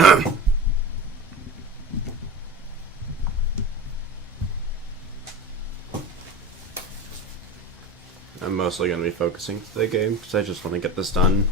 I'm mostly going to be focusing to the game because I just want to get this done.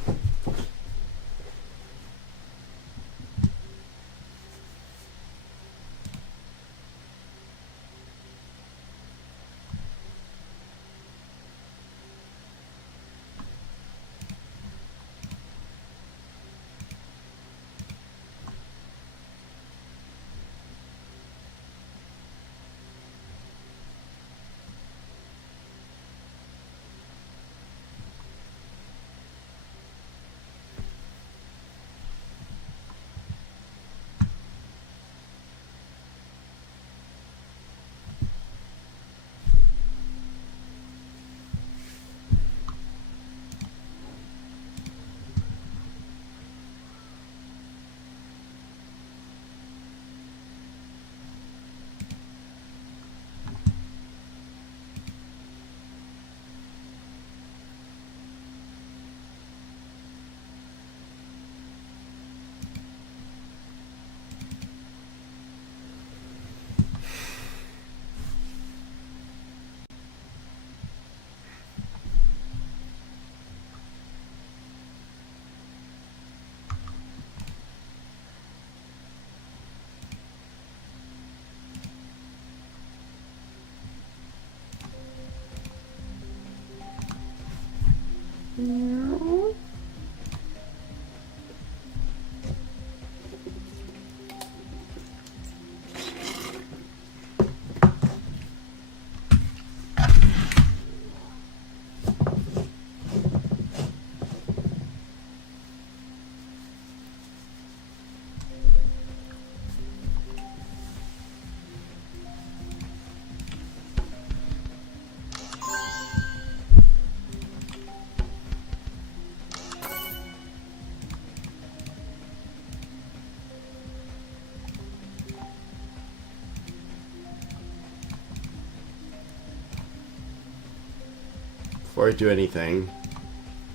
Before I do anything,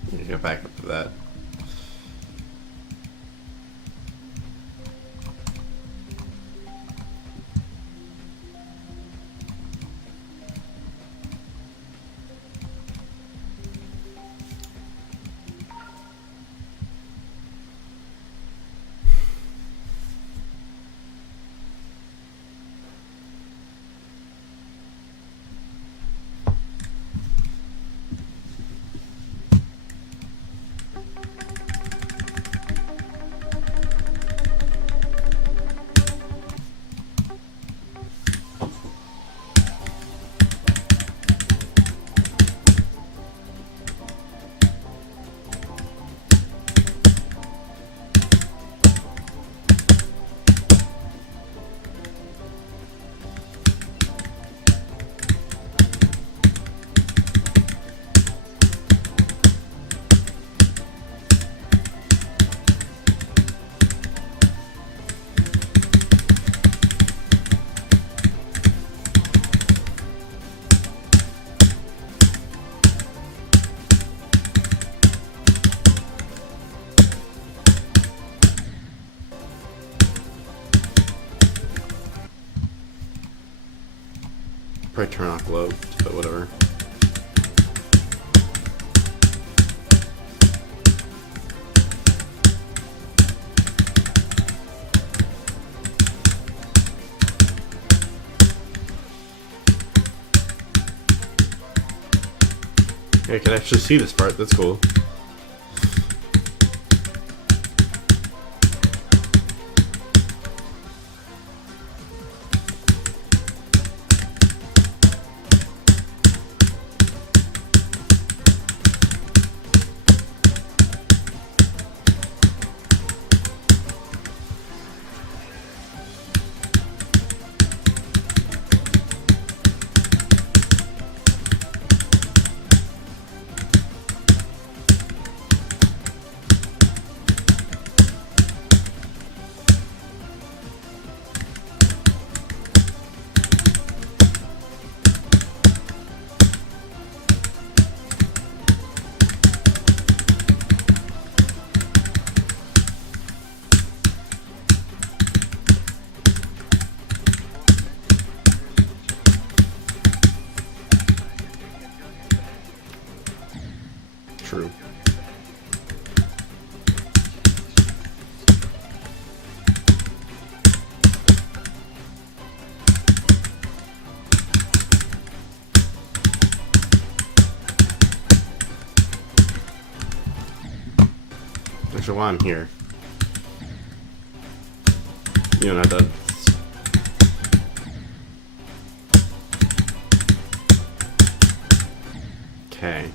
I need to get back up to that. Probably turn off globe, but whatever. I can actually see this part, that's cool. true. Actually, while I'm here, you don't have to. Okay.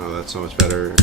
Oh, that's so much better.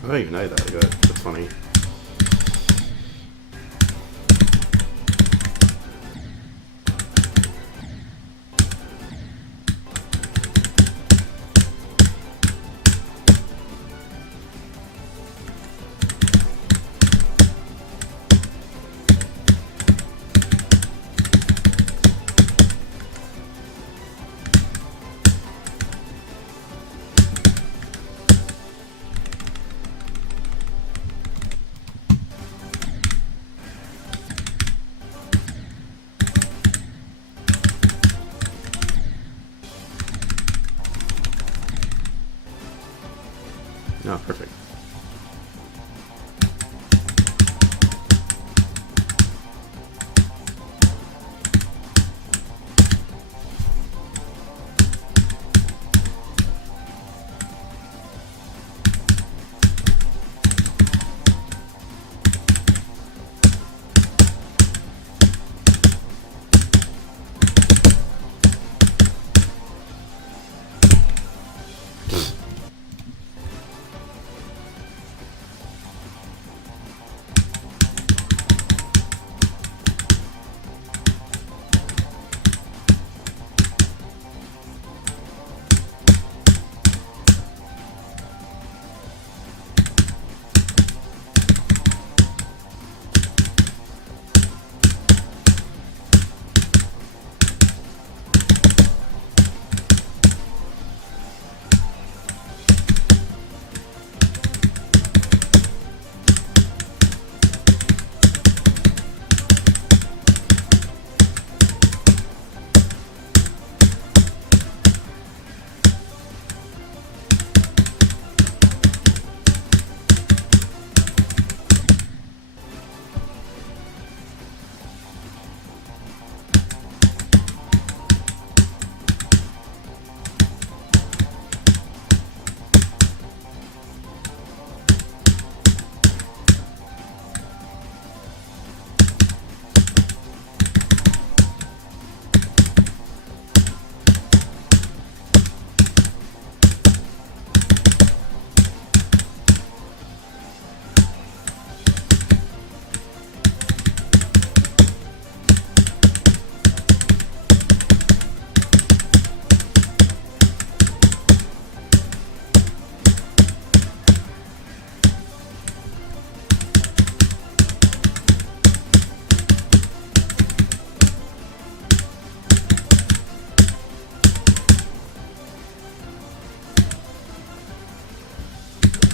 I don't even know that. That's funny. Oh, perfect.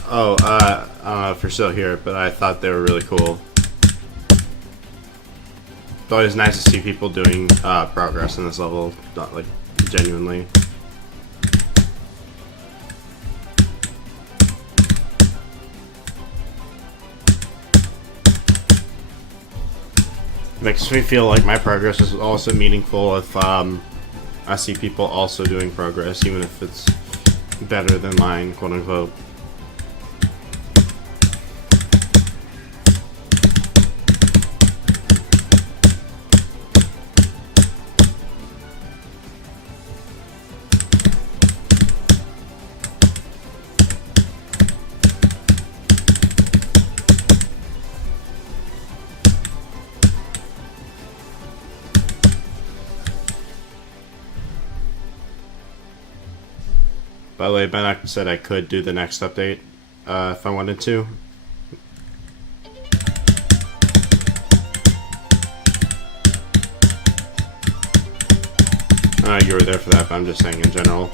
Oh, I don't know if you're still here, but I thought they were really cool. It's always nice to see people doing progress in this level, not like genuinely. Makes me feel like my progress is also meaningful if I see people also doing progress, even if it's better than mine, quote unquote. By the way, Bennoct said I could do the next update if I wanted to. You were there for that, but I'm just saying in general.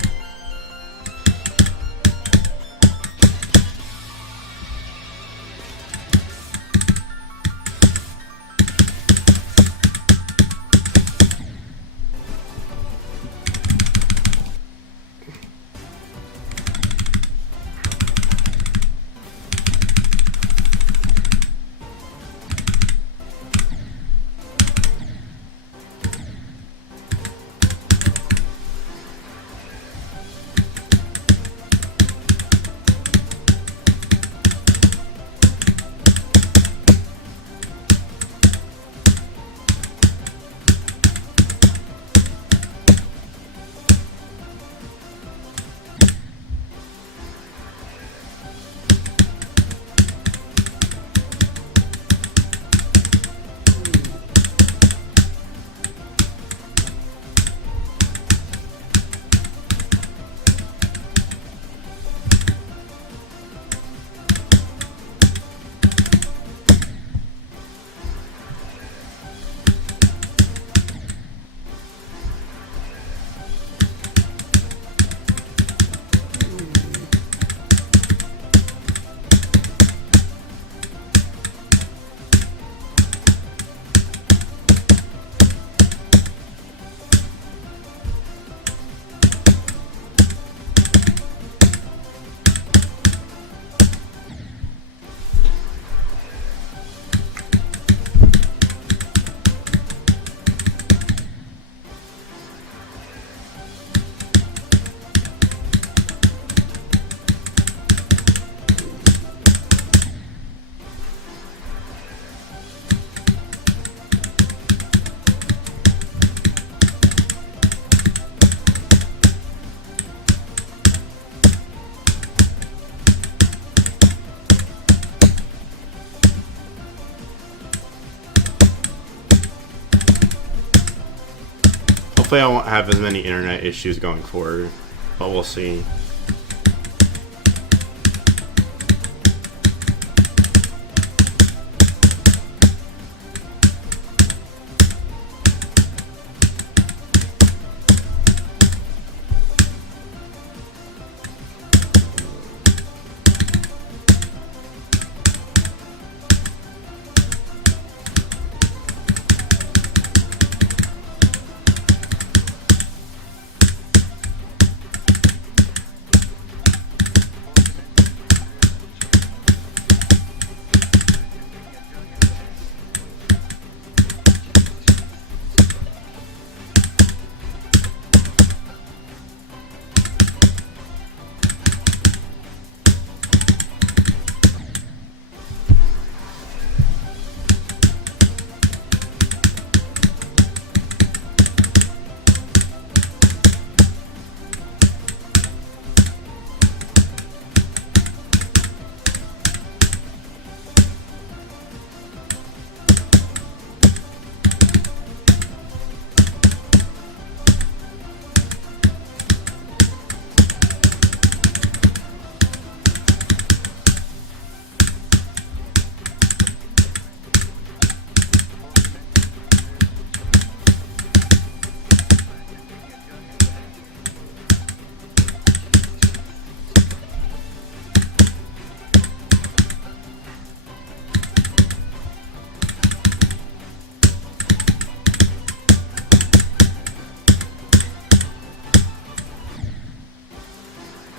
Hopefully I won't have as many internet issues going forward, but we'll see.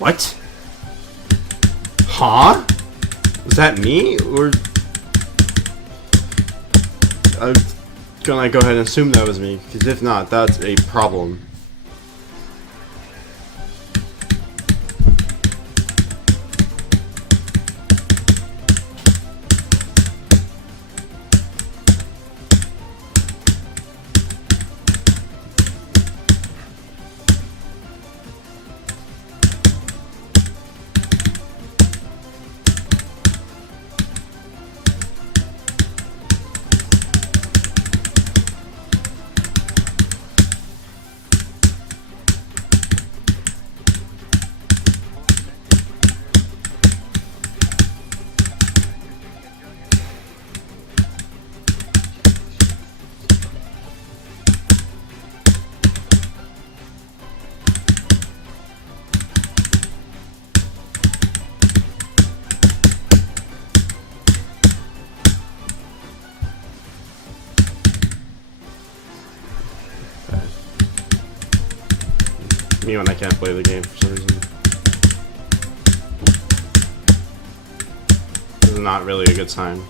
What? Huh? Was that me? Or... I'm gonna go ahead and assume that was me, because if not, that's a problem. Me when I can't play the game for some reason. This is not really a good sign.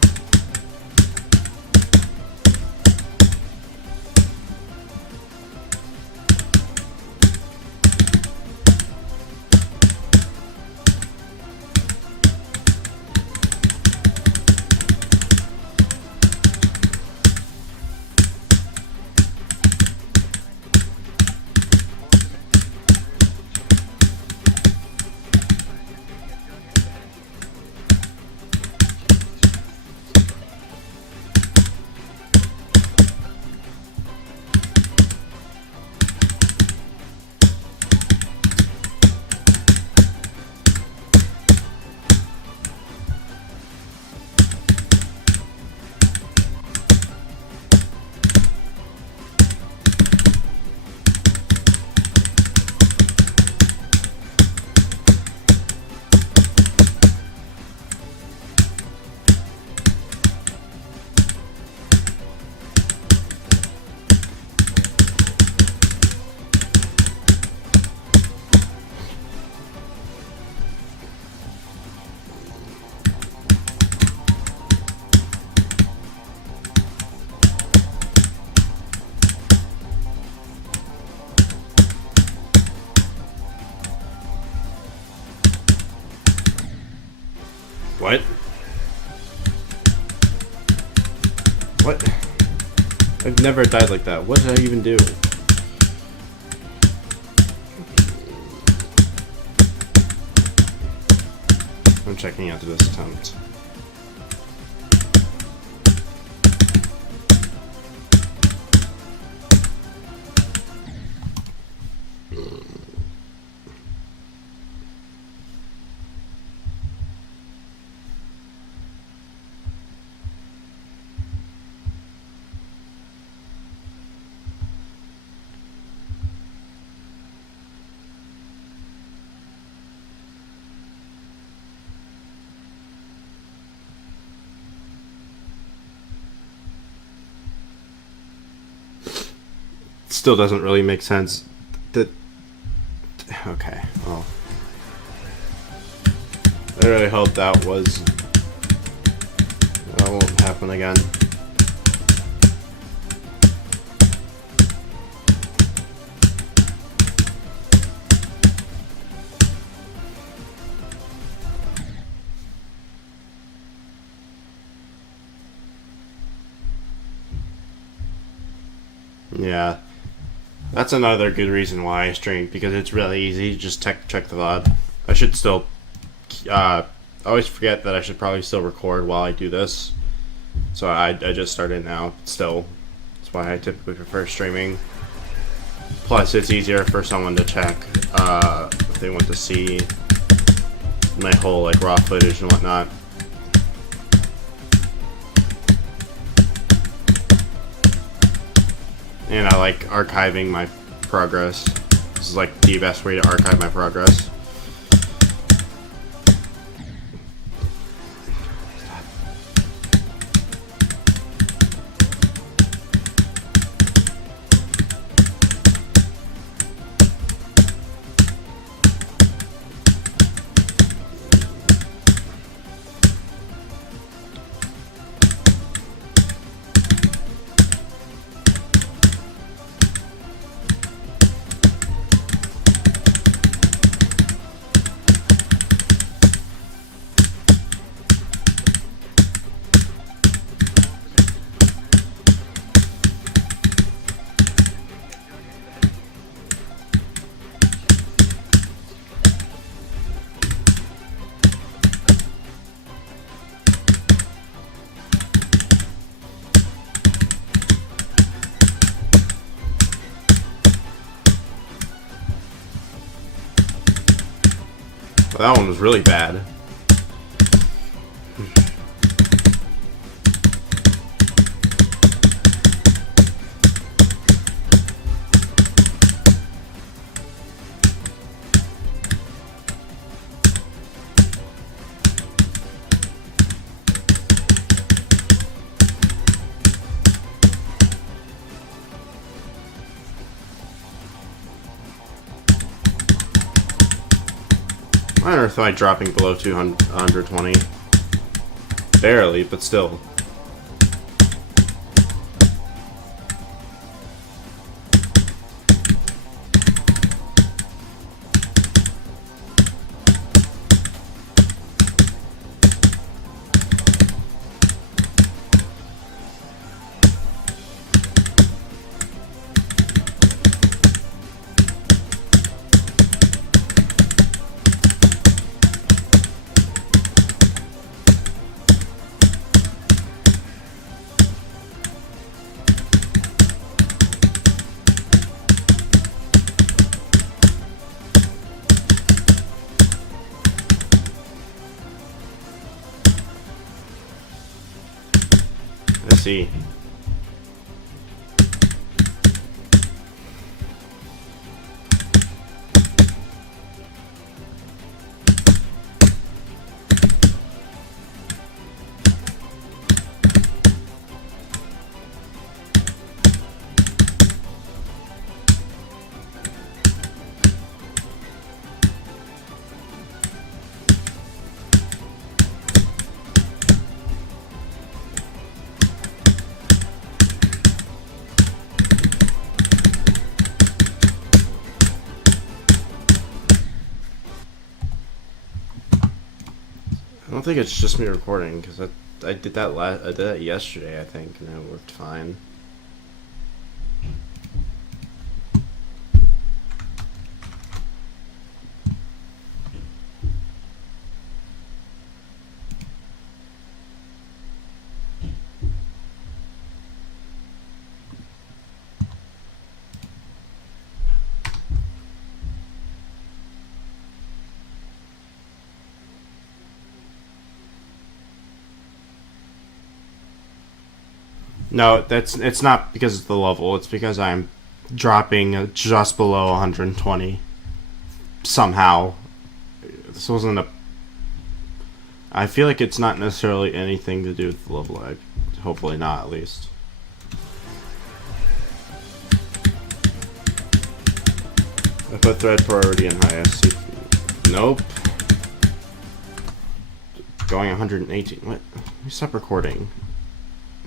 What? What? I've never died like that. What did I even do? I'm checking out this attempt. Still doesn't really make sense. Okay, well, I really hope that won't happen again. Yeah. That's another good reason why I stream, because it's really easy. Just check the VOD. I should still... I always forget that I should probably still record while I do this. So I just started now. Still, that's why I typically prefer streaming. Plus, it's easier for someone to check if they want to see my whole like raw footage and whatnot. And I like archiving my progress. This is like the best way to archive my progress. Well, that one was really bad. Why on earth am I dropping below 220? Barely, but still. Let's see. I don't think it's just me recording, because I did that yesterday, I think, and it worked fine. No, it's not because it's the level. It's because I'm dropping just below 120 somehow. This wasn't a. I feel like it's not necessarily anything to do with the level. Hopefully not, at least. I put thread priority in highest. Nope. Going 118. What? Let me stop recording.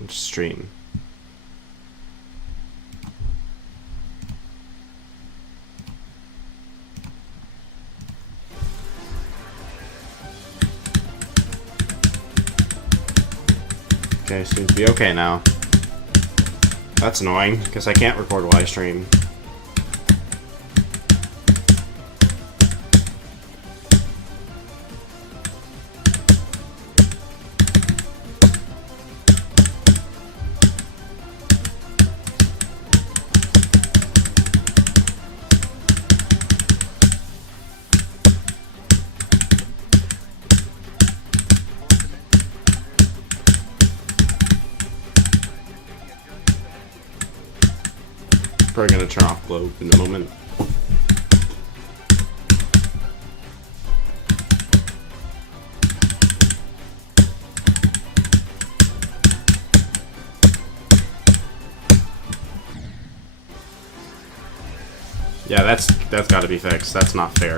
Just stream. Okay, seems to be okay now. That's annoying, because I can't record while I stream. Probably gonna turn off globe in a moment. Yeah, that's got to be fixed. That's not fair.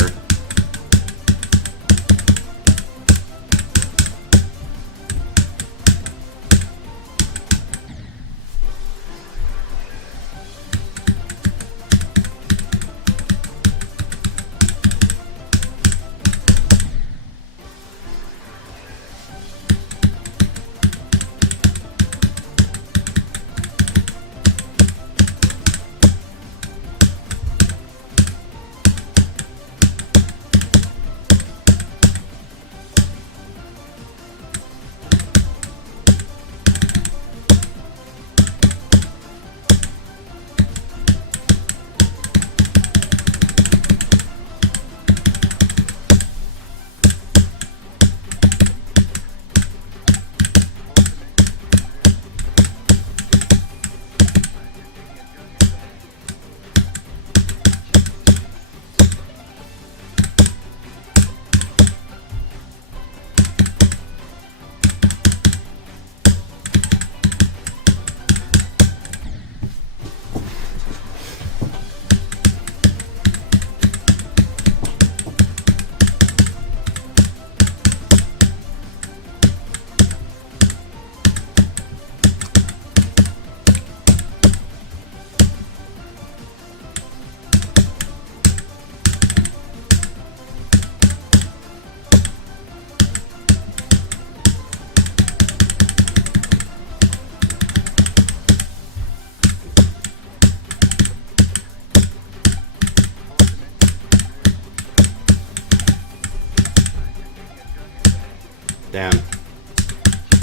Damn.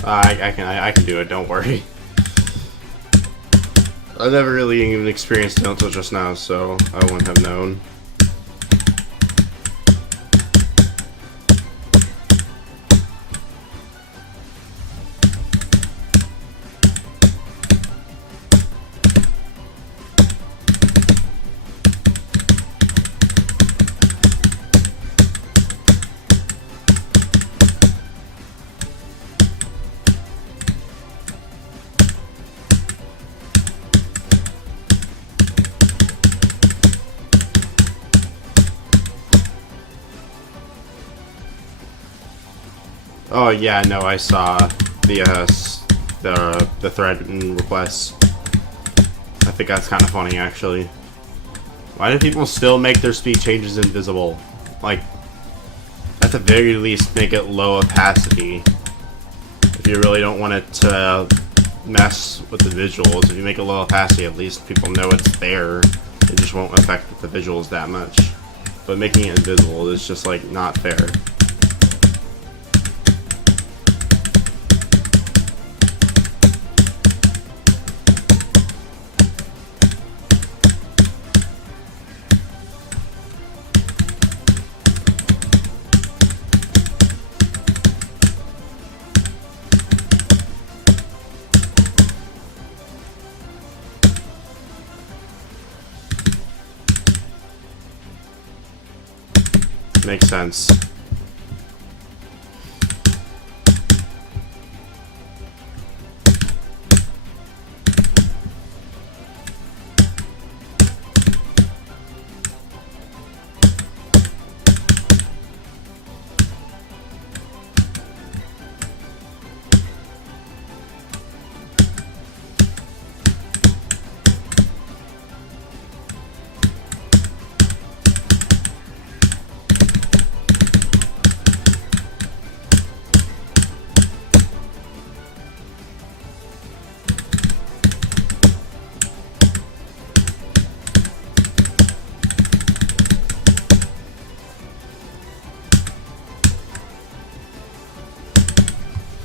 I can do it, don't worry. I've never really even experienced it until just now, so I wouldn't have known. Oh yeah, no, I saw the thread and requests. I think that's kind of funny, actually. Why do people still make their speed changes invisible? Like, at the very least, make it low opacity. If you really don't want it to mess with the visuals, if you make it low opacity, at least people know it's there. It just won't affect the visuals that much. But making it invisible is just, like, not fair. Makes sense.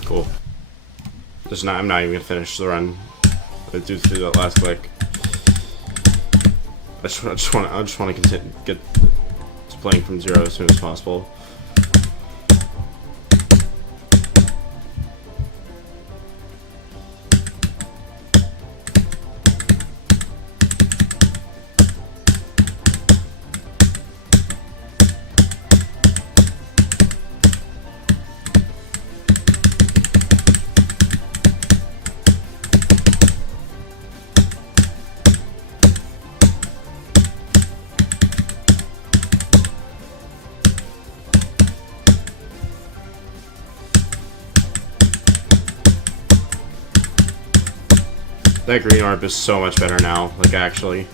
Cool. I'm not even gonna finish the run. I do through that last click. I just want to continue get to playing from zero as soon as possible. That green orb is so much better now, like actually.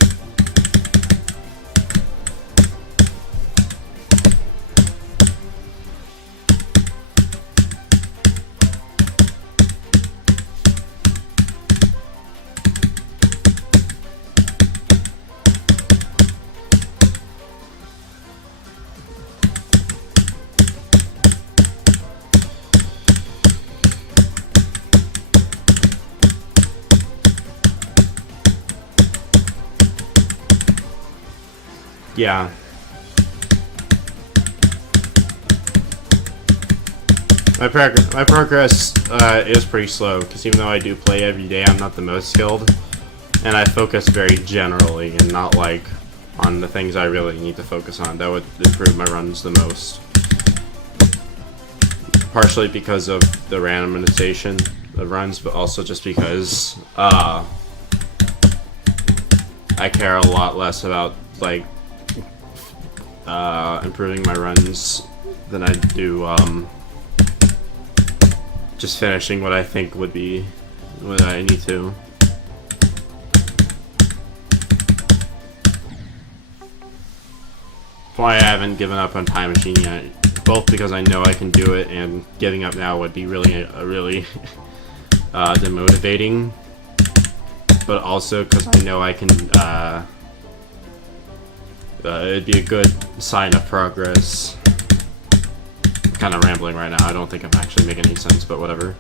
Yeah. My progress is pretty slow, because even though I do play every day, I'm not the most skilled. And I focus very generally, and not like on the things I really need to focus on. That would improve my runs the most. Partially because of the randomization of runs, but also just because I care a lot less about like improving my runs than I do just finishing what I think would be what I need to. That's why I haven't given up on Time Machine yet. Both because I know I can do it, and giving up now would be really demotivating. But also because I know I can. It'd be a good sign of progress. Kind kind of rambling right now. I don't think I'm actually making any sense, but whatever.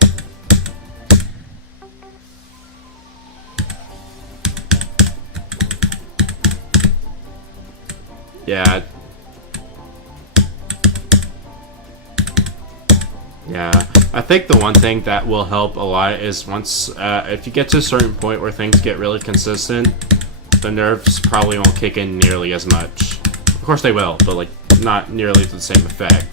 Yeah. Yeah. I think the one thing that will help a lot is once, if you get to a certain point where things get really consistent, the nerves probably won't kick in nearly as much. Of course they will, but like not nearly to the same effect.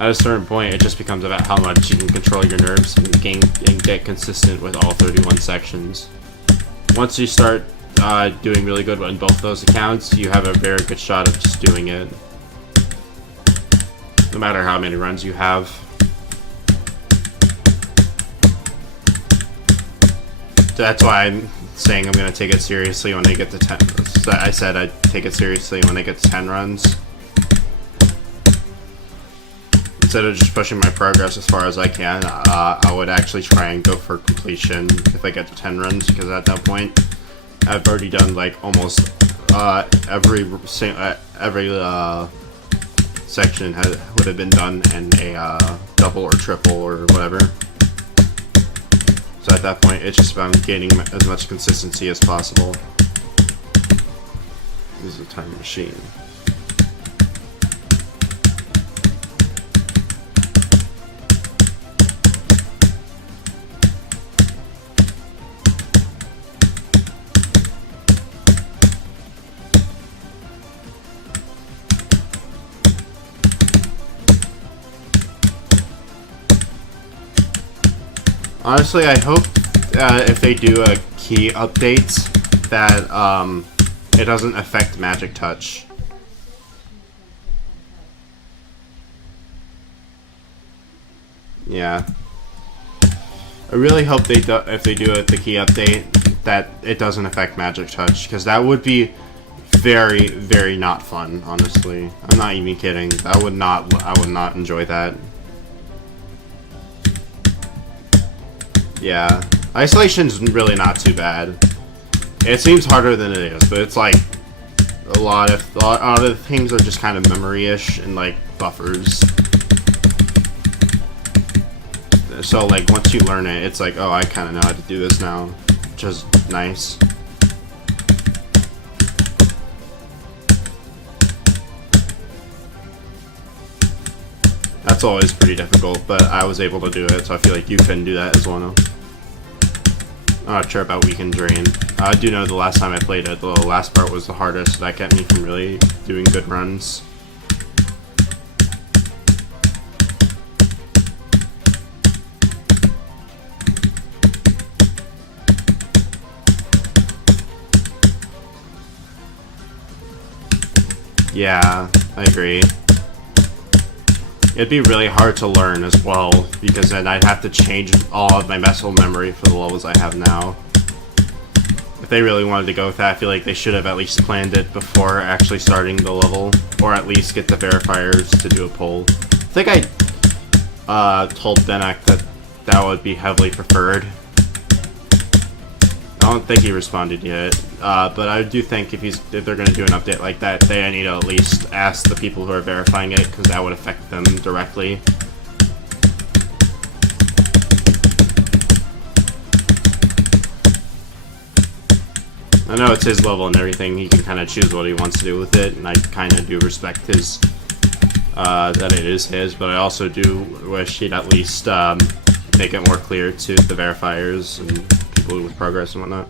At a certain point, it just becomes about how much you can control your nerves and get consistent with all 31 sections. Once you start doing really good in both those accounts, you have a very good shot of just doing it. No matter how many runs you have. That's why I'm saying I'm going to take it seriously when I get to 10. I said I'd take it seriously when I get to 10 runs. Instead of just pushing my progress as far as I can, I would actually try and go for completion if I get to 10 runs, because at that point, I've already done like almost every section would have been done in a double or triple or whatever. So at that point, it's just about gaining as much consistency as possible. This is a time machine. Honestly, I hope if they do a key update that it doesn't affect Magic Touch. Yeah. I really hope if they do the key update that it doesn't affect Magic Touch, because that would be very, very not fun, honestly. I'm not even kidding. I would not enjoy that. Yeah, isolation's really not too bad. It seems harder than it is, but it's like a lot of things are just kind of memory-ish and like buffers. So like once you learn it, it's like, oh, I kind of know how to do this now, which is nice. That's always pretty difficult, but I was able to do it, so I feel like you can do that as well. I'm not sure about Weaken Drain. I do know the last time I played it, the last part was the hardest. That kept me from really doing good runs. Yeah, I agree. It'd be really hard to learn as well, because then I'd have to change all of my muscle memory for the levels I have now. If they really wanted to go with that, I feel like they should have at least planned it before actually starting the level, or at least get the verifiers to do a poll. I think I told Bennoct that that would be heavily preferred. I don't think he responded yet, but I do think if they're going to do an update like that, they need to at least ask the people who are verifying it, because that would affect them directly. I know it's his level and everything, he can kind of choose what he wants to do with it, and I kind of do respect his, that it is his, but I also do wish he'd at least make it more clear to the verifiers and people with progress and whatnot.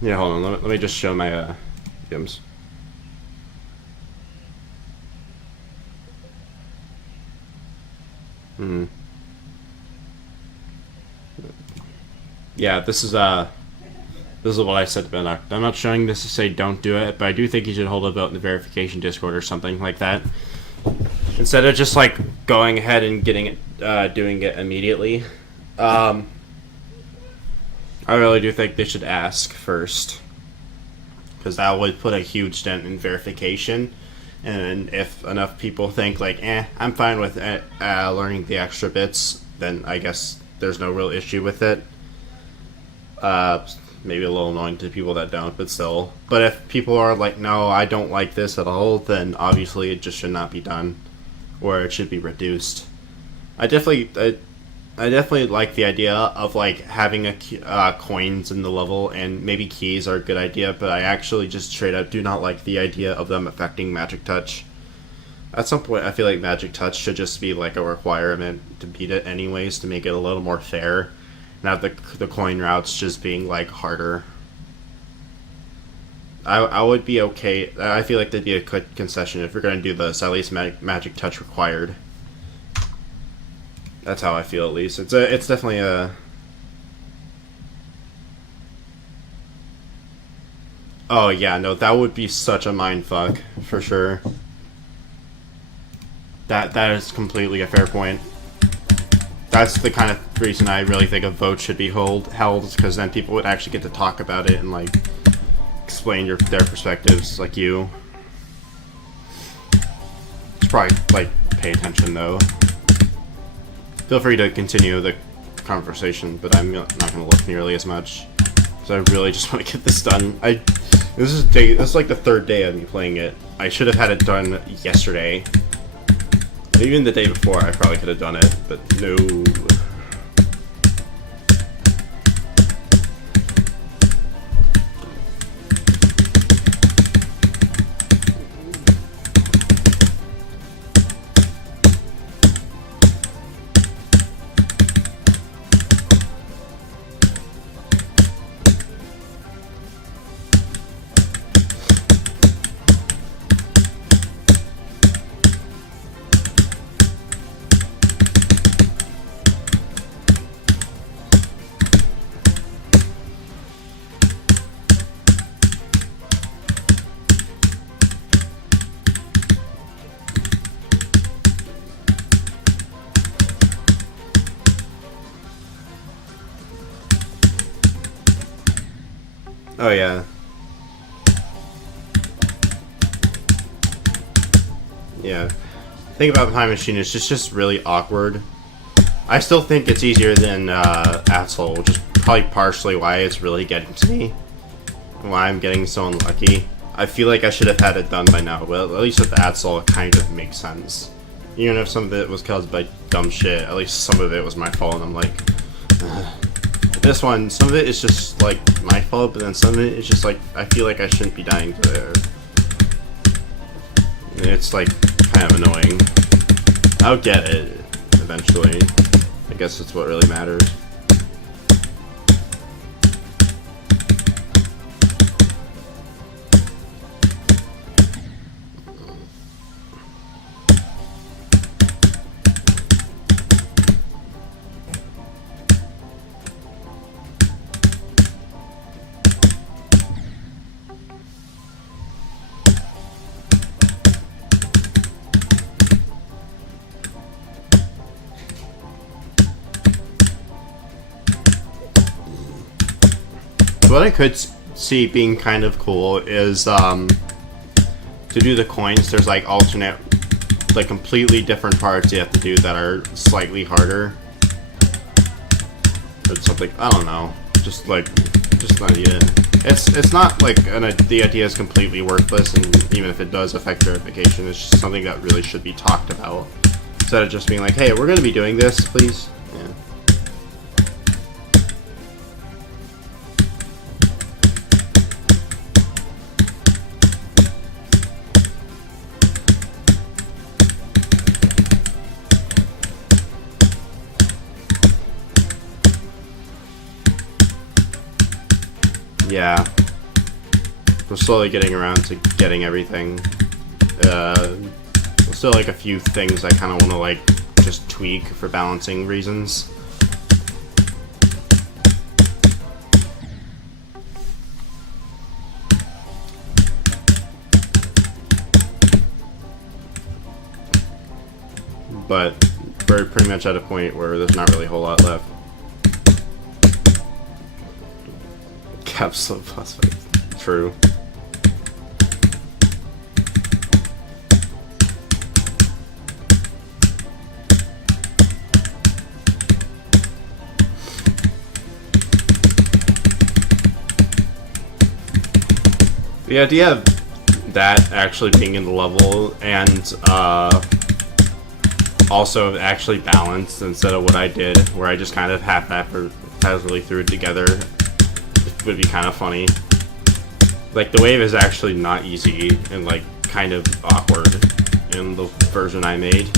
Yeah, hold on, let me just show my items. Yeah, this is what I said to Bennoct. I'm not showing this to say don't do it, but I do think you should hold a vote in the verification Discord or something like that, instead of just like going ahead and getting it, doing it immediately. I really do think they should ask first, because that would put a huge dent in verification, And if enough people think like, I'm fine with learning the extra bits, then I guess there's no real issue with it. Maybe a little annoying to people that don't, but still. But if people are like, no, I don't like this at all, then obviously it just should not be done, or it should be reduced. I definitely like the idea of like having coins in the level, and maybe keys are a good idea, but I actually just straight up do not like the idea of them affecting magic touch. At some point, I feel like magic touch should just be like a requirement to beat it anyways, to make it a little more fair. Not the coin routes just being like harder. I would be okay. I feel like that'd be a good concession if you're going to do this. At least magic touch required. That's how I feel, at least. It's definitely a. Oh yeah, no, that would be such a mindfuck for sure. That is completely a fair point. That's the kind of reason I really think a vote should be held, because then people would actually get to talk about it and like explain their perspectives, like you. Just probably like pay attention though. Feel free to continue the conversation, but I'm not going to look nearly as much, because I really just want to get this done. This is like the third day of me playing it. I should have had it done yesterday. Even the day before, I probably could have done it, but no. Oh yeah. Yeah. The thing about the time machine is just really awkward. I still think it's easier than Asshole, which is probably partially why it's really getting to me. And why I'm getting so unlucky. I feel like I should have had it done by now, but at least with Asshole it kind of makes sense. Even if some of it was caused by dumb shit, at least some of it was my fault, and I'm like, ugh. This one, some of it is just like my fault, but then some of it is just like I feel like I shouldn't be dying to there. It's like kind of annoying. I'll get it eventually. I guess that's what really matters. What I could see being kind of cool is to do the coins. There's like alternate, like completely different parts you have to do that are slightly harder. Or something, I don't know. Just an idea. It's not like the idea is completely worthless, and even if it does affect verification, it's just something that really should be talked about instead of just being like, hey, we're going to be doing this, please. Yeah. Yeah, we're slowly getting around to getting everything. There's still like a few things I kind of want to like just tweak for balancing reasons. But we're pretty much at a point where there's not really a whole lot left. Capsule phosphate. True. The idea of that actually being in the level and also actually balanced instead of what I did, where I just kind of haphazardly threw it together, would be kind of funny. Like, the wave is actually not easy and, like, kind of awkward in the version I made.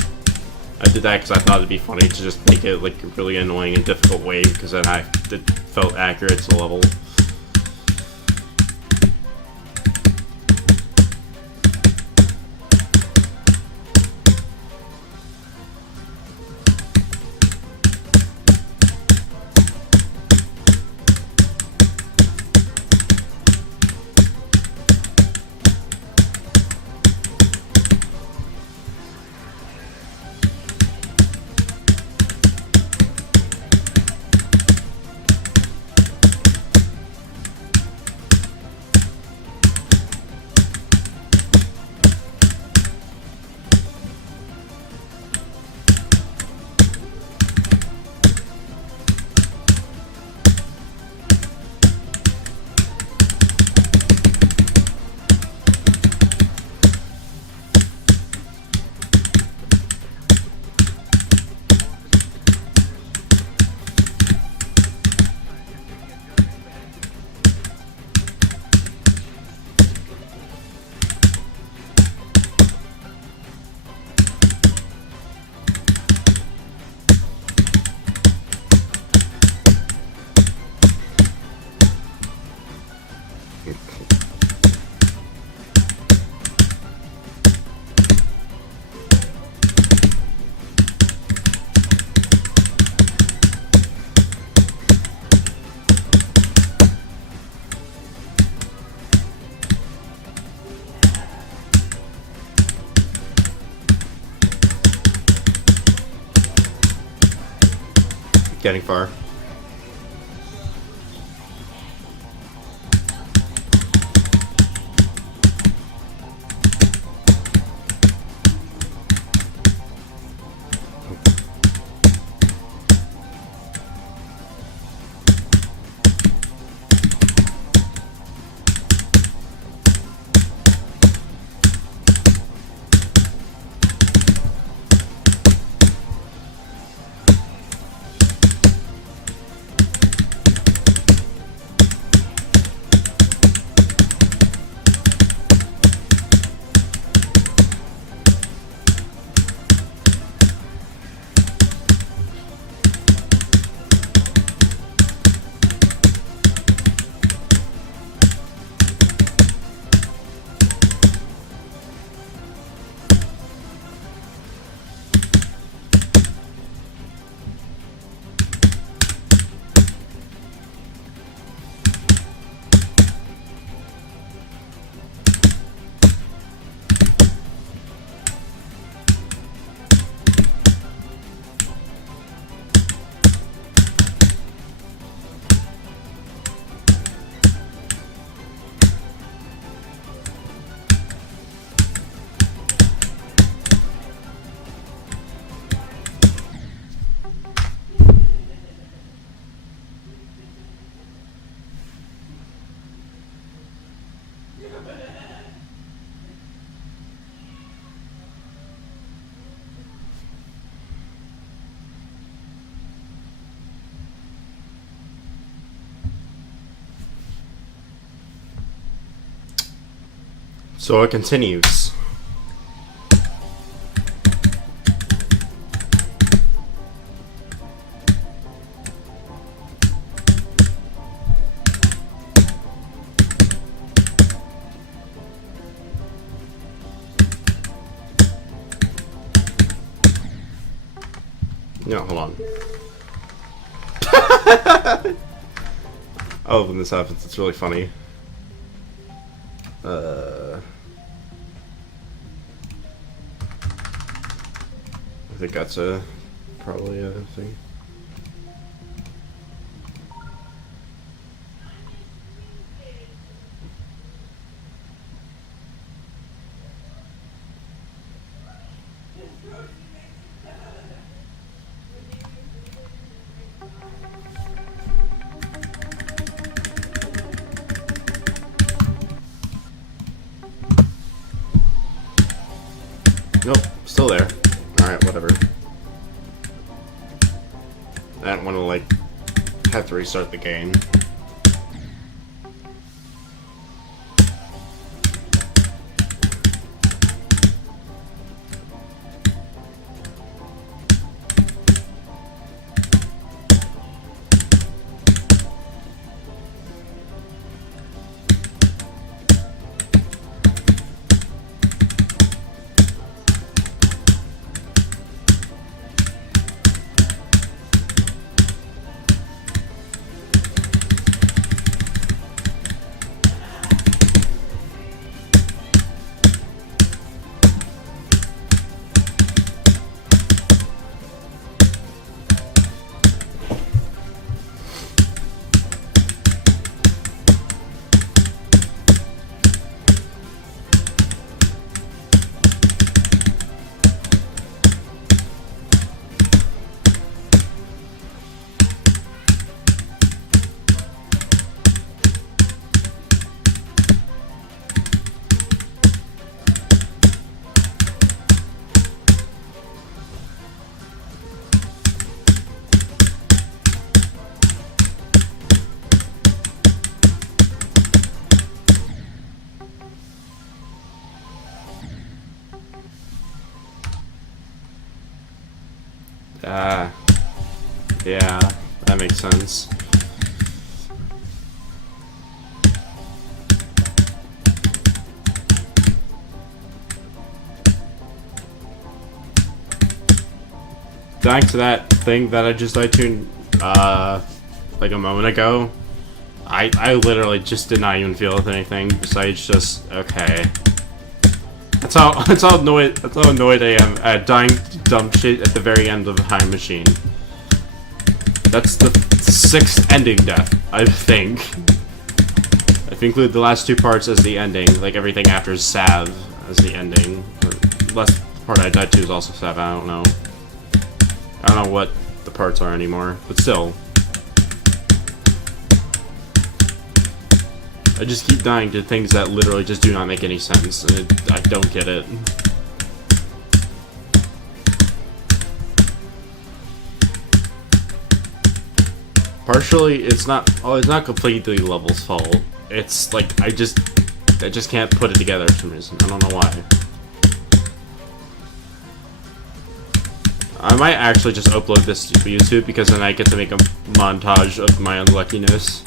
I did that because I thought it'd be funny to just make it, like, a really annoying and difficult wave, because then it felt accurate to the level. Getting far. So it continues. No, hold on. Oh, when this happens, it's really funny. I think that's probably a thing. I don't want to, like, have to restart the game. Yeah, that makes sense. Thanks to that thing that I just iTuned, like a moment ago, I literally just did not even feel with anything besides just, okay. That's how annoyed I am at dying to dump shit at the very end of the time machine. That's the 6th ending death, I think. If you include the last 2 parts as the ending, like everything after is Sav as the ending. The last part I died to is also Sav, I don't know. I don't know what the parts are anymore, but still. I just keep dying to things that literally just do not make any sense, and I don't get it. Partially, it's not completely Level's fault. It's like, I just can't put it together for some reason. I don't know why. I might actually just upload this to YouTube, because then I get to make a montage of my unluckiness.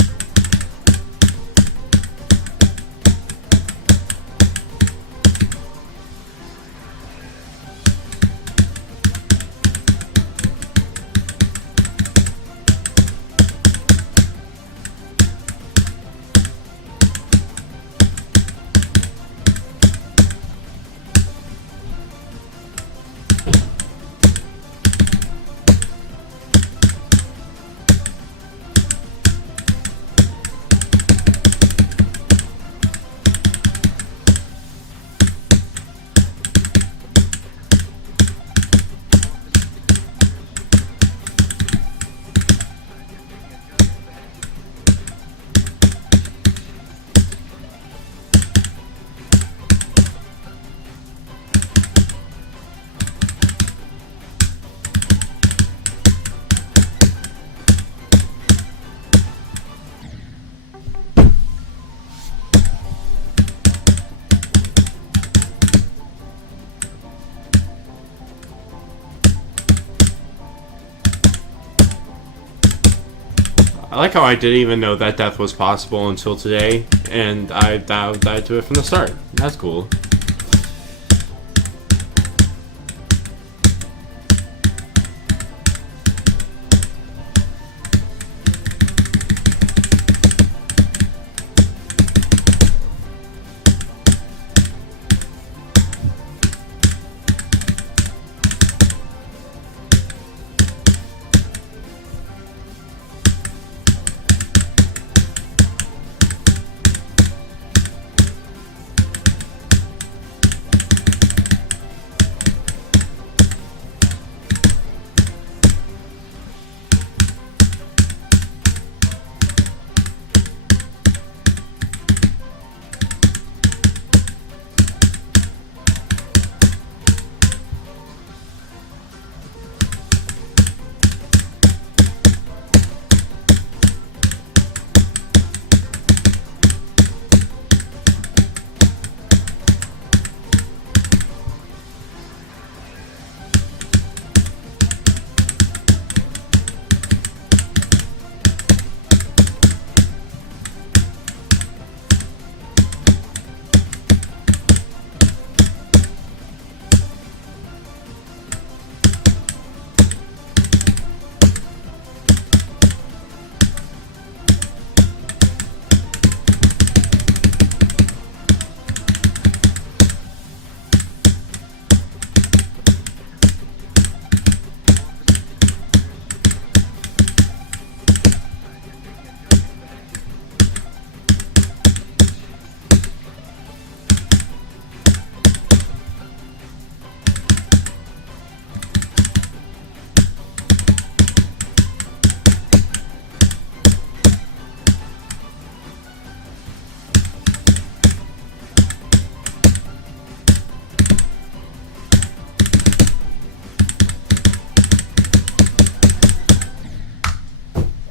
I like how I didn't even know that death was possible until today, and I died to it from the start. That's cool.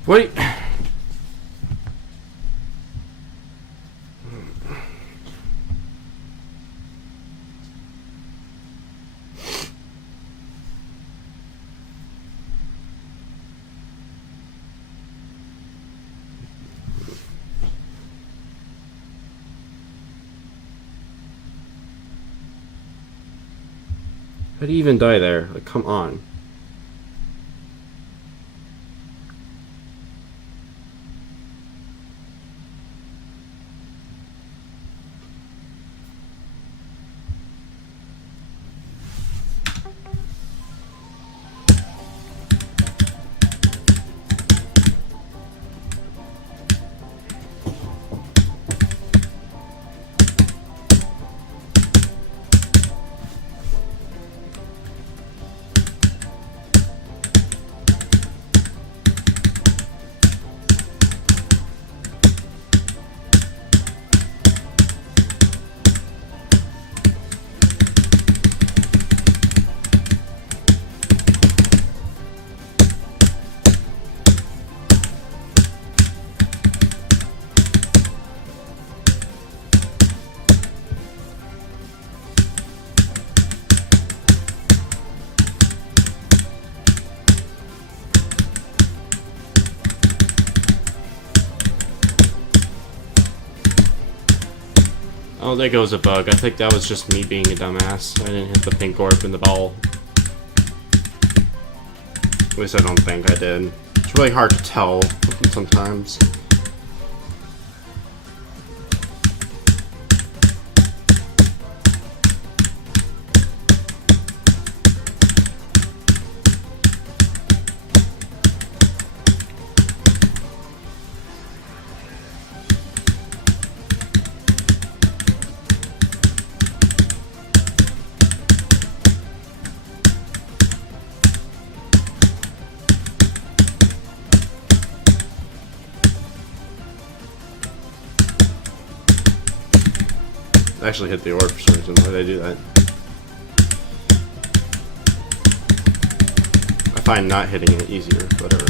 Wait. How do you even die there? Like, come on. Oh, there goes a bug. I think that was just me being a dumbass. I didn't hit the pink orb in the ball. At least I don't think I did. It's really hard to tell sometimes. I actually hit the orb for some reason. Why did I do that? I find not hitting it easier, whatever.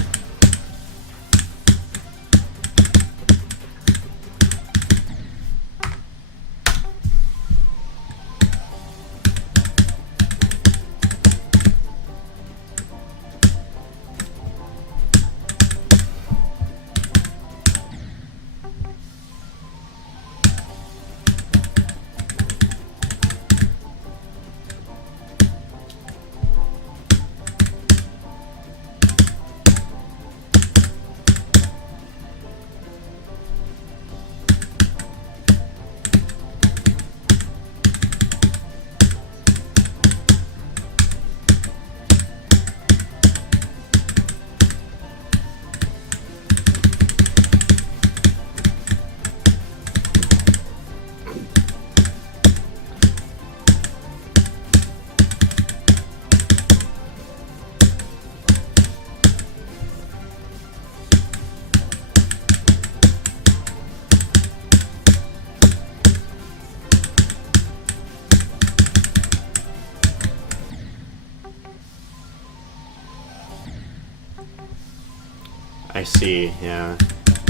I see, yeah,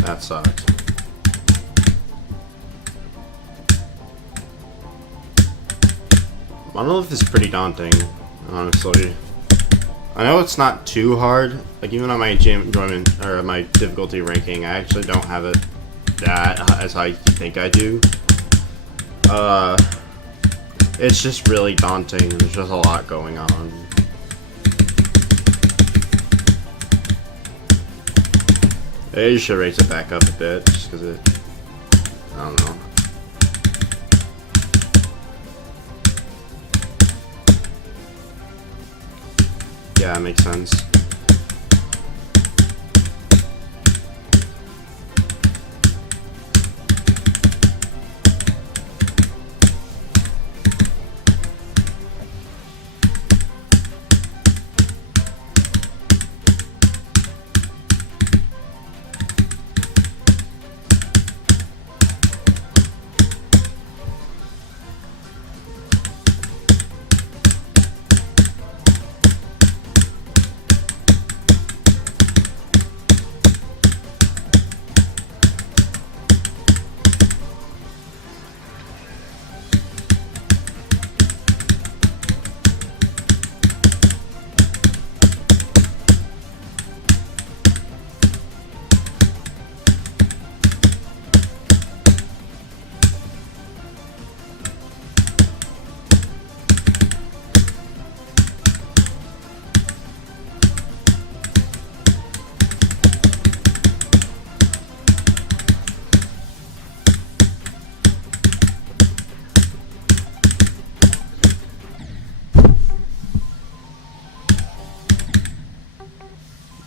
that sucked. Monolith is pretty daunting, honestly. I know it's not too hard. Like even on my enjoyment or my difficulty ranking, I actually don't have it that as I think I do. It's just really daunting. There's just a lot going on. Maybe you should raise it back up a bit, just because it, I don't know. Yeah, that makes sense.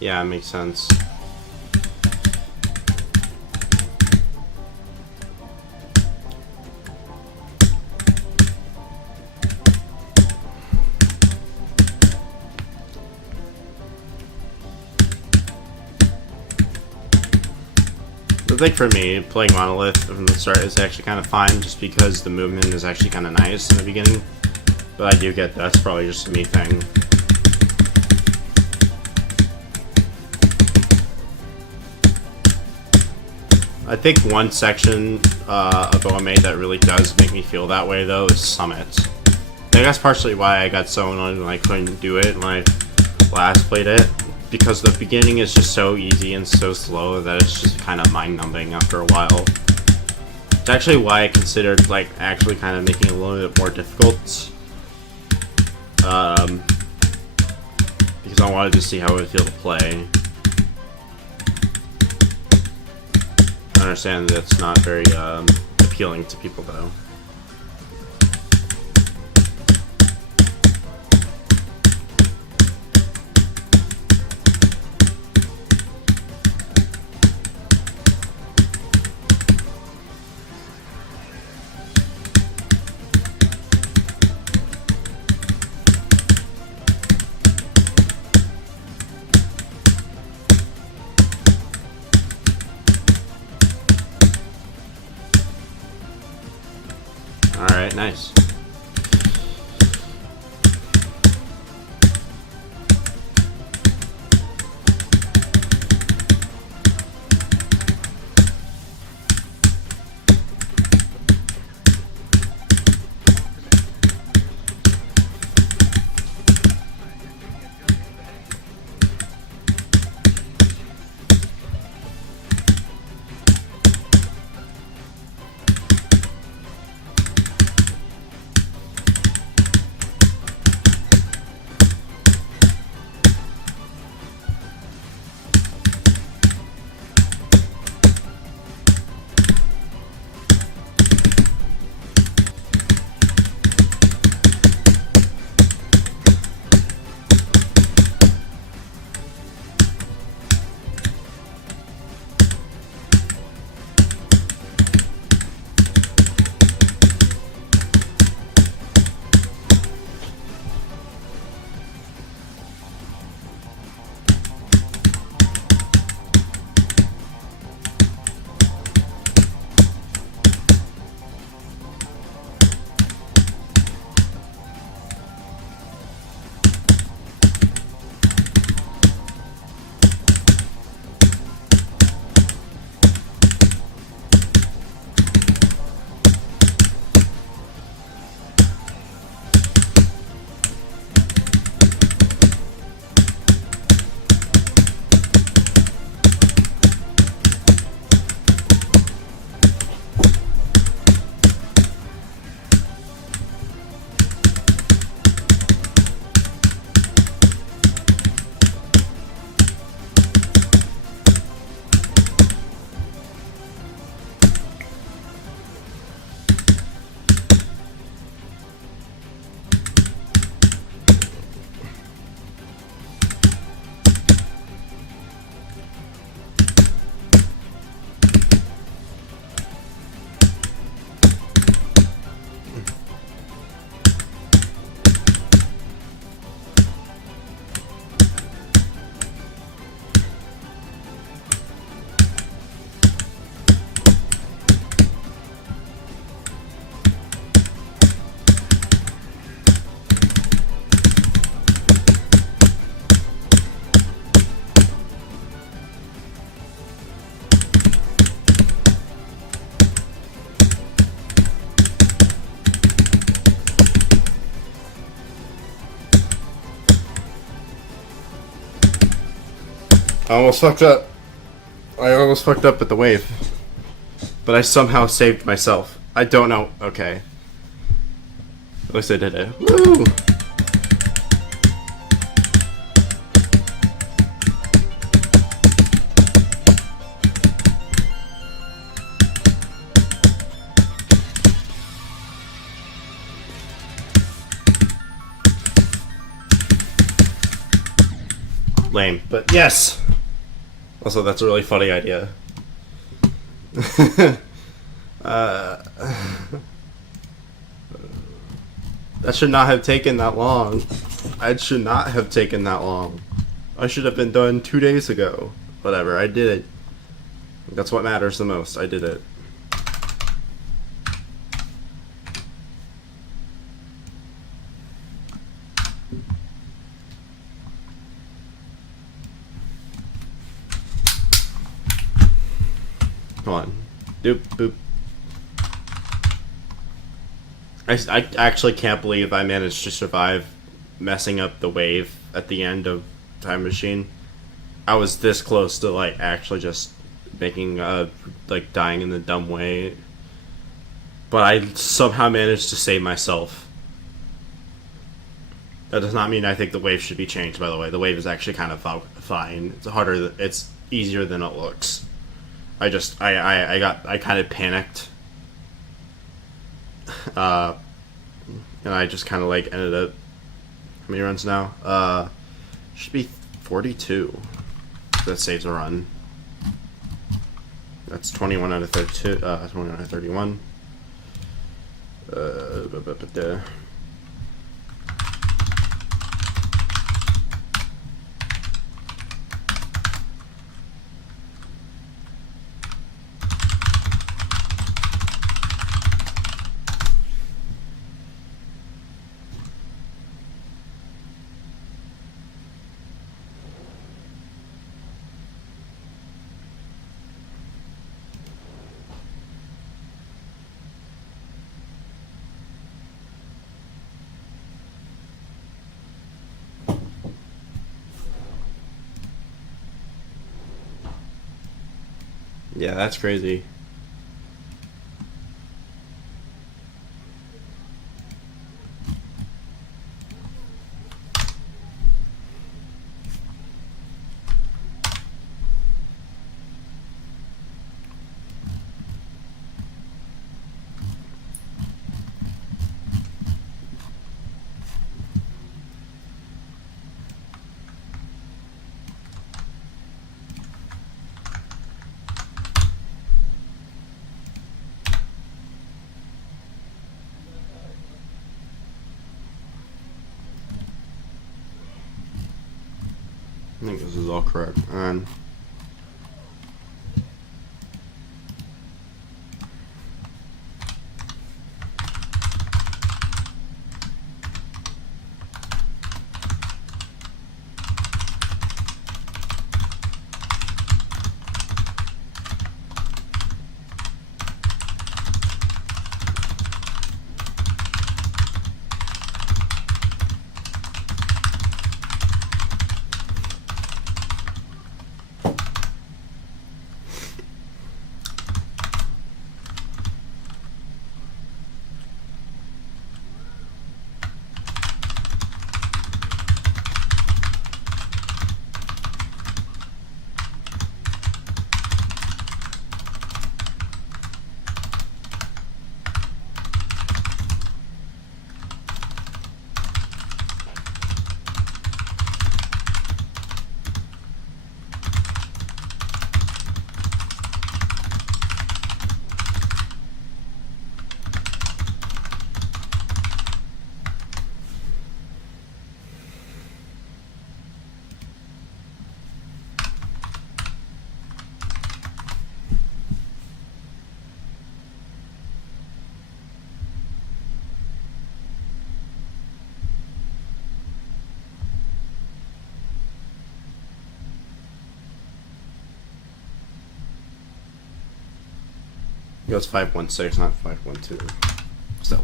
Yeah, it makes sense. I think for me, playing Monolith from the start is actually kind of fine, just because the movement is actually kind of nice in the beginning. But I do get that's probably just a me thing. I think one section of OMA that really does make me feel that way, though, is Summit. I think that's partially why I got so annoyed when I couldn't do it when I last played it, because the beginning is just so easy and so slow that it's just kind of mind-numbing after a while. It's actually why I considered, like, actually kind of making it a little bit more difficult. Because I wanted to see how it would feel to play. I understand that it's not very appealing to people, though. Alright, nice. I almost fucked up. I almost fucked up with the wave. But I somehow saved myself. I don't know. Okay. At least I did it. Woo! lame, but yes. Also, that's a really funny idea. That should not have taken that long. It should not have taken that long. I should have been done 2 days ago. Whatever, I did it. That's what matters the most. I did it. Come on. Doop, boop. I actually can't believe I managed to survive messing up the wave at the end of Time Machine. I was this close to, like, actually just making, like, dying in the dumb way. But I somehow managed to save myself. That does not mean I think the wave should be changed, by the way. The wave is actually kind of fine. It's harder, it's easier than it looks. I kind of panicked. And I just kind of, like, ended up... How many runs now? Should be 42. That saves a run. That's 21 out of 32. 21 out of 31. Yeah, that's crazy. I think this is all correct. And it goes 516, not 512. So.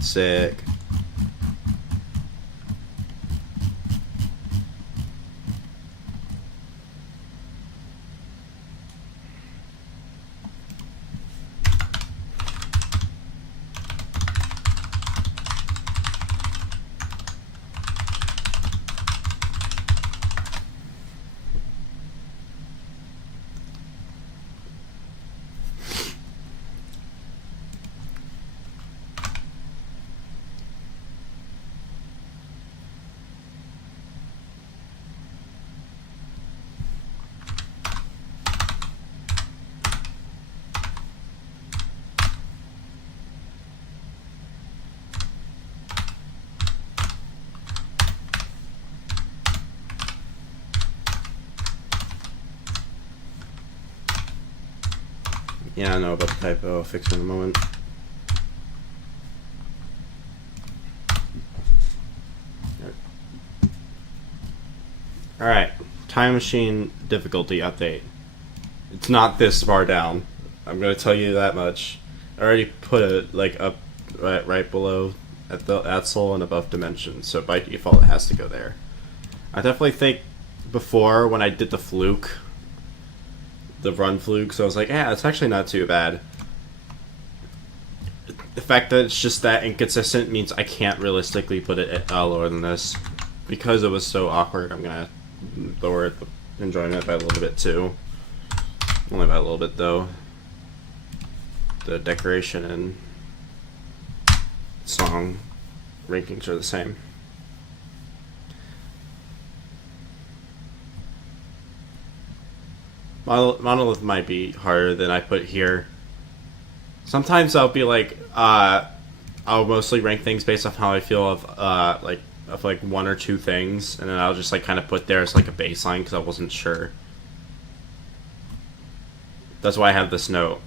Sick. Yeah, I know about the typo. I'll fix it in a moment. Alright, Time Machine difficulty update. It's not this far down. I'm going to tell you that much. I already put it like up right below at the Atzel and above dimension, so by default it has to go there. I definitely think before when I did the fluke, the run fluke, so I was like, yeah, it's actually not too bad. The fact that it's just that inconsistent means I can't realistically put it at lower than this. Because it was so awkward, I'm going to lower the enjoyment by a little bit too. Only by a little bit though. The decoration and song rankings are the same. Monolith might be harder than I put here. Sometimes I'll be like, I'll mostly rank things based off how I feel of like one or two things, and then I'll just like kind of put there as like a baseline because I wasn't sure. That's why I have this note.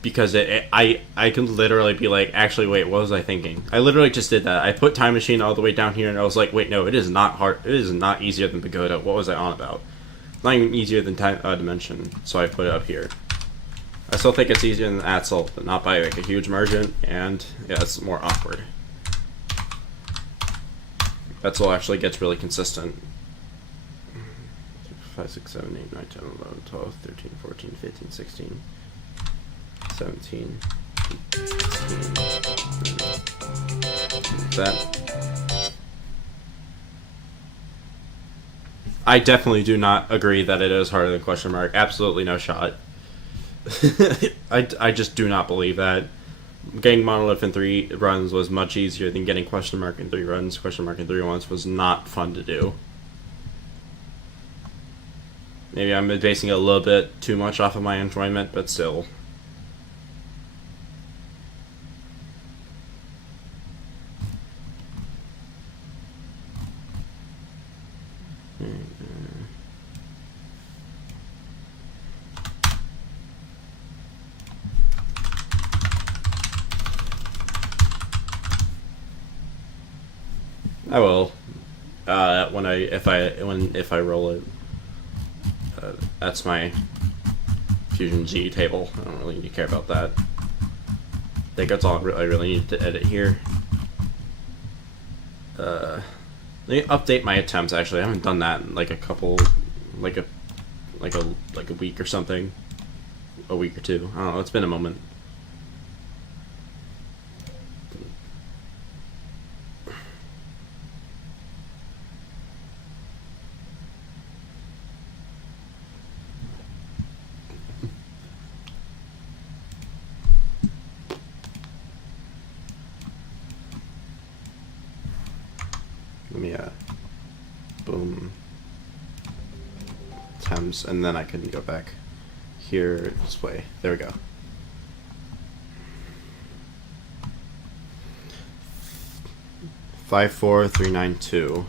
Because I can literally be like, actually, wait, what was I thinking? I literally just did that. I put Time Machine all the way down here, and I was like, wait, no, it is not hard. It is not easier than Pagoda. What was I on about? It's not even easier than Dimension, so I put it up here. I still think it's easier than Atzel, but not by like a huge margin, and yeah, it's more awkward. Atzel actually gets really consistent. 5, 6, 7, 8, 9, 10, 11, 12, 13, 14, 15, 16, 17, 18, that. I definitely do not agree that it is harder than question mark. Absolutely no shot. I just do not believe that. Getting Monolith in 3 runs was much easier than getting question mark in 3 runs. Question mark in 3 runs was not fun to do. Maybe I'm basing it a little bit too much off of my enjoyment, but still. I will. If I roll it. That's my Fusion G table. I don't really need to care about that. I think that's all I really need to edit here. Let me update my attempts. Actually, I haven't done that in like a couple, like a week or something, a week or two. I don't know. It's been a moment. Let me boom attempts, and then I can go back here, display. There we go. Five, 4, 3, 9, 2.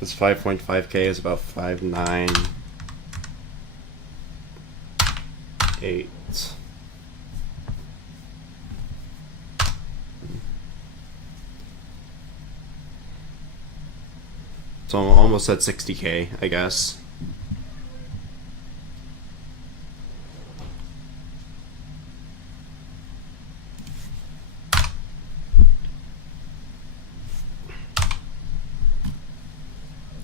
This 5.5K is about 5, 9, 8. So I'm almost at 60K, I guess.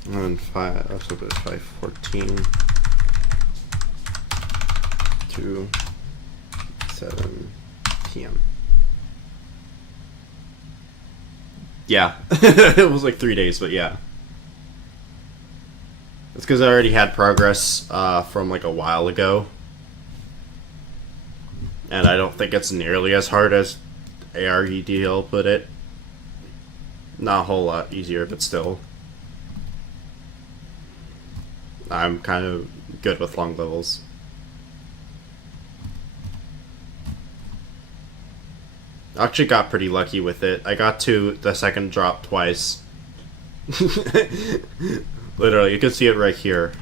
And 5, also put 514 to 7 p.m. Yeah, it was like 3 days, but yeah. It's because I already had progress from like a while ago. And I don't think it's nearly as hard as AREDL put it. Not a whole lot easier, but still. I'm kind of good with long levels. I actually got pretty lucky with it. I got to the second drop twice. Literally, you can see it right here.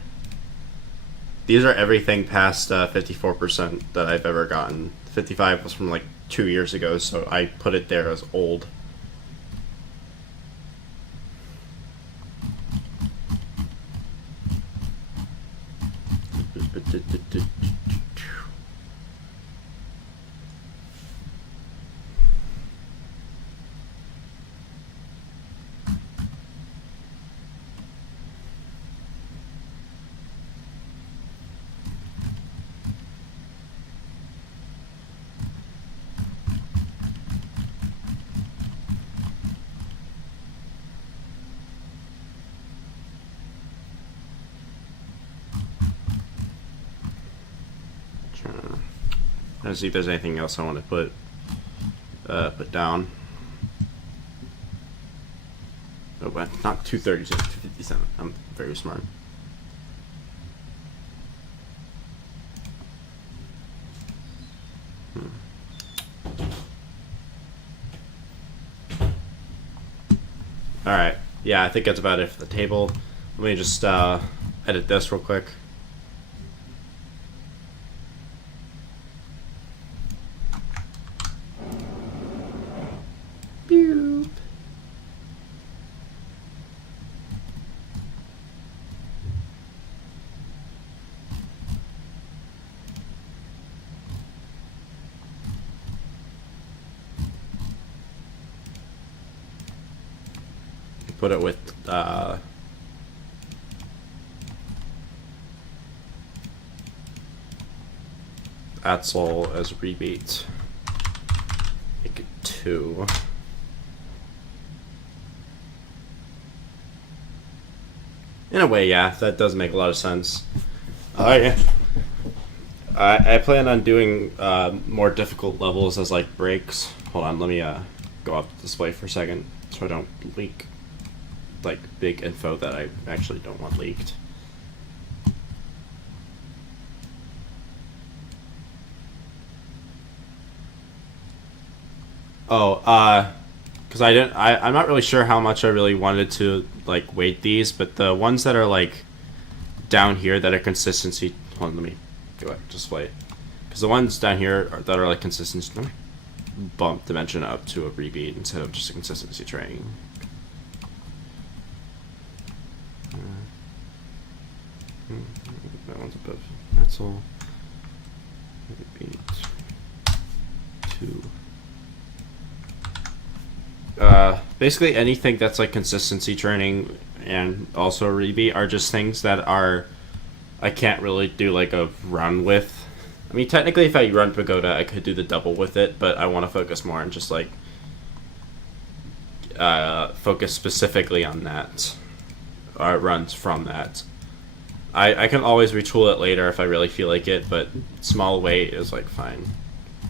These are everything past 54% that I've ever gotten. 55 was from like 2 years ago, so I put it there as old. Let's see if there's anything else I want to put down. Oh, but not 237, 257. I'm very smart. All right. Yeah, I think that's about it for the table. Let me just edit this real quick. Boop. Put it with Atzel as rebate. Make it 2. In a way, yeah, that does make a lot of sense. I plan on doing more difficult levels as like breaks. Hold on, let me go off the display for a second so I don't leak like big info that I actually don't want leaked. Oh, because I'm not really sure how much I really wanted to like weight these, but the ones that are like down here that are consistency. Hold on, let me go back to display. Because the ones down here that are like consistency, let me bump dimension up to a rebeat instead of just a consistency training. That one's above. That's all. Rebeat 2. Basically anything that's like consistency training and also a rebeat are just things that are I can't really do like a run with. I mean, technically if I run Pagoda I could do the double with it, but I want to focus more on just like focus specifically on that runs from that. I can always retool it later if I really feel like it, but small weight is like fine.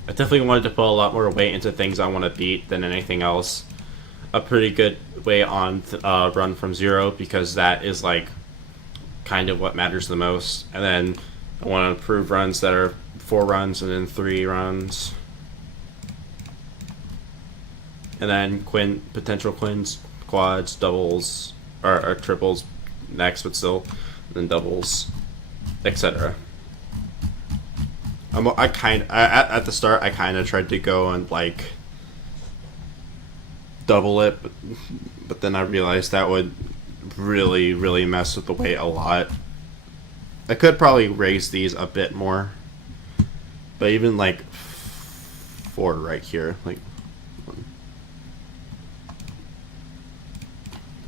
I definitely wanted to put a lot more weight into things I want to beat than anything else. A pretty good way on run from 0 because that is like kind of what matters the most. And then I want to improve runs that are 4 runs and then 3 runs. And then potential quins, quads, doubles, or triples next, but still, and then doubles, etc. At the start I kind of tried to go and like double it, but then I realized that would really mess with the weight a lot. I could probably raise these a bit more, but even like 4 right here, like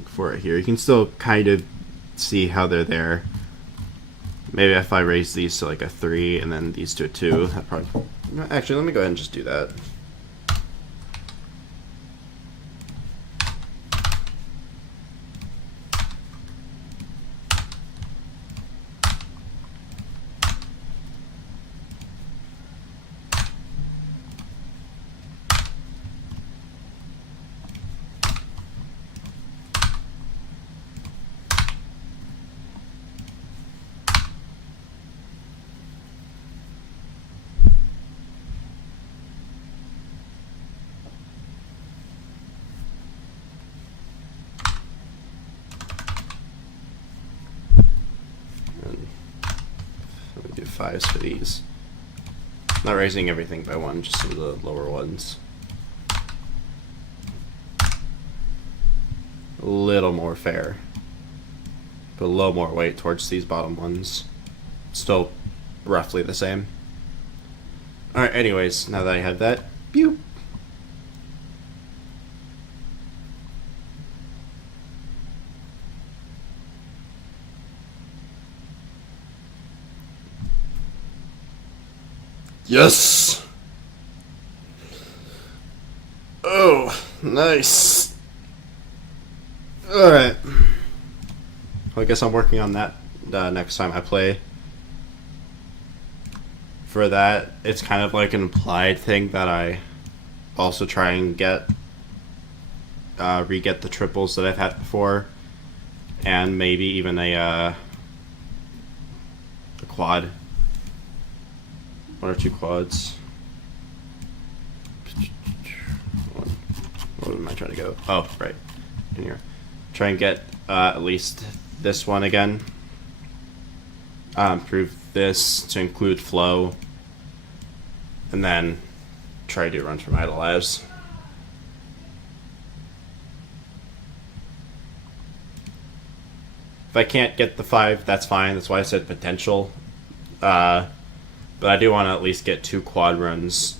4 right here, you can still kind of see how they're there. Maybe if I raise these to like a 3 and then these to a 2, that probably. Actually, let me go ahead and just do that. 5s for these. Not raising everything by 1, just some of the lower ones. A little more fair. Put a little more weight towards these bottom ones. Still roughly the same. Alright, anyways, now that I have that, pew! Yes! Oh, nice. Alright. Well, I guess I'm working on that next time I play. For that, it's kind of like an implied thing that I also try and get, re-get the triples that I've had before. And maybe even a quad. 1 or 2 quads. Where am I trying to go? Oh, right. In here. Try and get at least this one again. Improve this to include flow. And then try to do runs from idle lives. If I can't get the 5, that's fine. That's why I said potential. But I do want to at least get 2 quad runs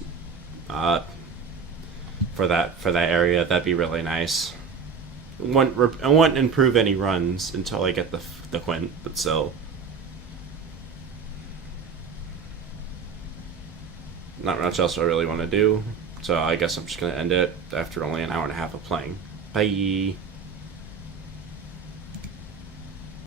for that area. That'd be really nice. I won't improve any runs until I get the quint, but still. Not much else I really want to do, so I guess I'm just going to end it after only an hour and a half of playing. Bye!